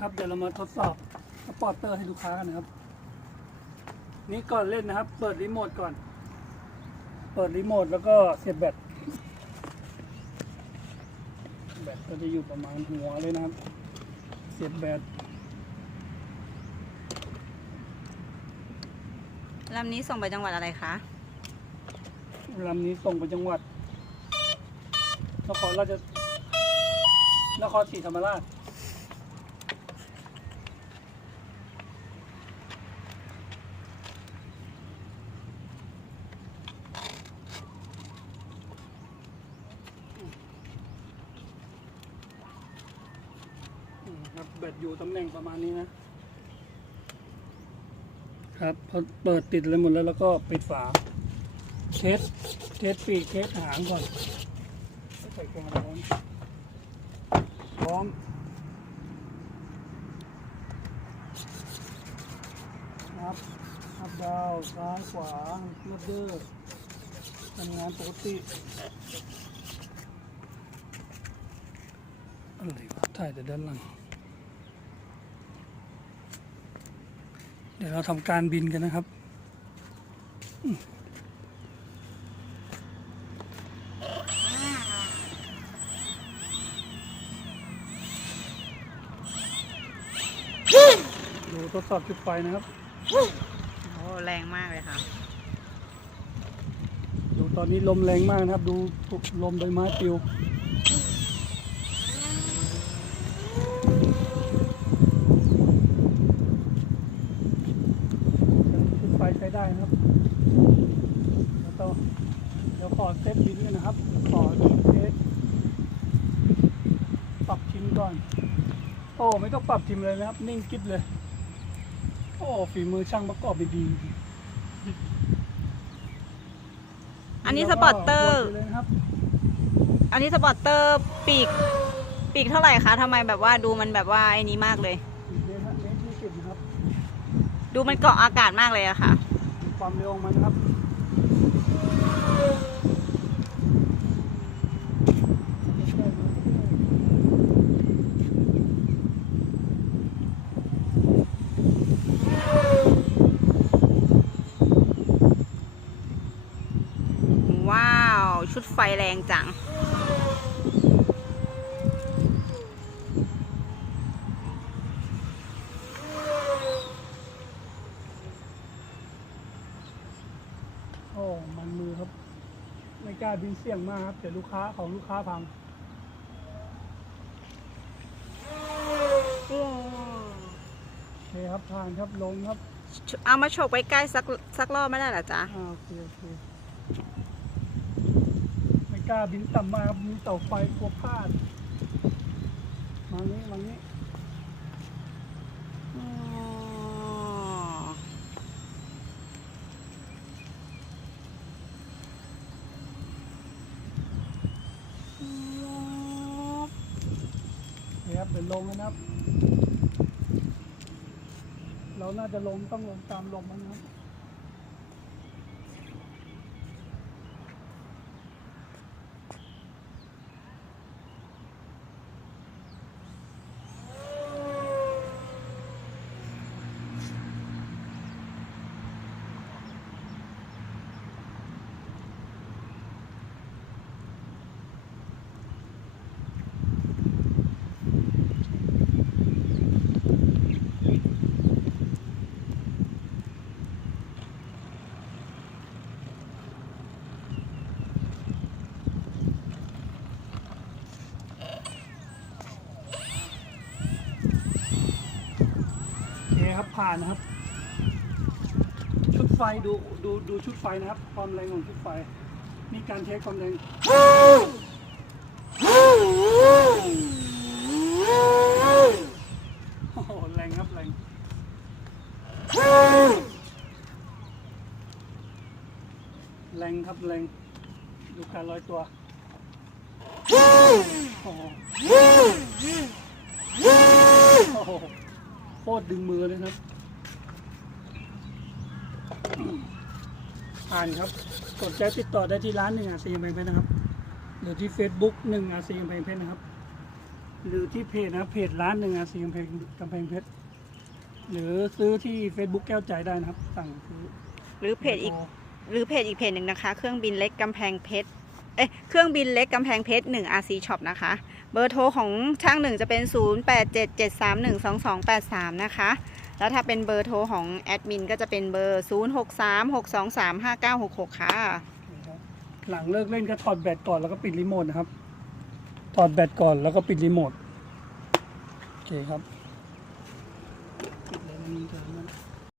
ครับเดี๋ยวเรามาทดสอบสปอร์เตอร์ให้ลูกค้ากันนะครับ นี่ก่อนเล่นนะครับ เปิดรีโมทก่อน เปิดรีโมทแล้วก็เสียบแบตแบตก็จะอยู่ประมาณหัวเลยนะครับ เสียบแบตลำนี้ส่งไปจังหวัดอะไรคะลำนี้ส่งไปจังหวัดนครราชนครศรีธรรมราช อืมครับ แบตอยู่ตำแหน่งประมาณนี้นะ ครับพอเปิดติดเลยหมดแล้วแล้วก็ปิดฝา เทสเทสปีกเทสหางก่อนใส่กระดานพร้อมครับอัพดาวซ้ายขวาเลือกเดอร์ทำงานปกติอะไรวะถ่ายแต่ด้านหลัง เดี๋ยวเราทำการบินกันนะครับ ดูทดสอบจุดไฟนะครับ โอ้แรงมากเลยค่ะ ดูตอนนี้ลมแรงมากนะครับ ดูลมใบไม้ปลิวจุดไฟใช้ได้นะครับแล้วต่อเดี๋ยวข อเซตบินด้วยนะครับ ขอเซตปรับชิมก่อน โอ้ไม่ต้องปรับชิมเลยนะครับ นิ่งกิ๊บเลย โอ้ฝีมือช่างประกอบดีๆอันนี้สปอร์ตเตอร์วนไปเลยนะครับ อันนี้สปอร์ตเตอร์ปีก ปีกเท่าไหร่คะทำไมแบบว่าดูมันแบบว่าไอ้นี้มากเลยอีกเมตรฮะเมตรยี่สิบนะครับดูมันเกาะอากาศมากเลยอะค่ะ ความเร็วของมันนะครับ ว้าว ชุดไฟแรงจัง โอ้ มันมือครับ ไม่กล้าบินเสี่ยงมากครับ เดี๋ยวลูกค้าของลูกค้าพัง โอเคครับผ่านครับลงครับ เอามาโฉกไปใกล้สักสักรอบไม่ได้เหรอจ๊ะ อ่าโอเคโอเคไม่ กล้าบินต่ำมาบมีเสาไฟกลัวพลาด มานี้มานี้อ๋อนี่ครับเดี๋ยวลงนะครับ เราน่าจะลงต้องลงตามลมมันนะครับ ผ่านนะครับ ชุดไฟดูดูดูชุดไฟนะครับ ความแรงของชุดไฟ มีการเทสความแรงโอ้โหแรงครับแรงแรงครับแรงดูการลอยตัวโอ้โห คตรดึงมือเลยครับผ่านครับ สนใจติดต่อได้ที่ร้านหนึ่งอาซียมเพชรนะครับหรือที่ Facebook หนึ่งอาซียมเพชรนะครับ หรือที่เพจนะเพจร้านหนึ่งอาซีกำแพงกำแพงเพชรหรือซื้อที่ Facebook แก้วใจได้นะครับ สั่งซื้อหรือเพจอีก หรือเพจอีกเพจหนึ่งนะคะ เครื่องบินเล็กกำแพงเพชร เอ้ยเครื่องบินเล็กกำแพงเพชร 1 RC Shop นะคะ เบอร์โทรของช่างหนึ่งจะเป็น 0877312283 นะคะ แล้วถ้าเป็นเบอร์โทรของแอดมินก็จะเป็นเบอร์ 0636235966 ค่ะ หลังเลิกเล่นก็ถอดแบตก่อนแล้วก็ปิดรีโมทนะครับ ถอดแบตก่อนแล้วก็ปิดรีโมท โอเคครับปิดเลยมันจะนั่น